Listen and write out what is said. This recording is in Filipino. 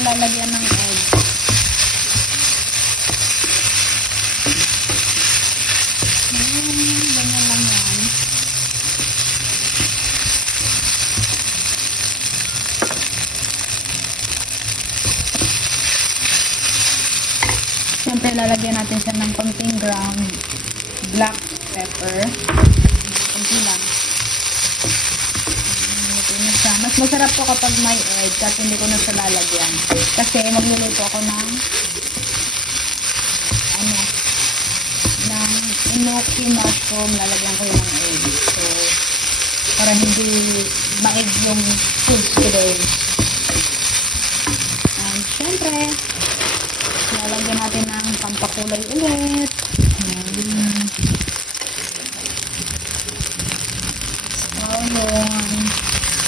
lalagyan ng egg. Ganyan lang yan. Siyempre, lalagyan natin siya ng konting ground black pepper. Konti lang. Mas masarap po kapag may egg kasi hindi ko na siya lalagyan. Kasi magluluto ako ng enoki mushroom, lalagyan ko yung egg. So, para hindi maig yung foods today. And syempre, lalagyan natin ng pampakulay ulit.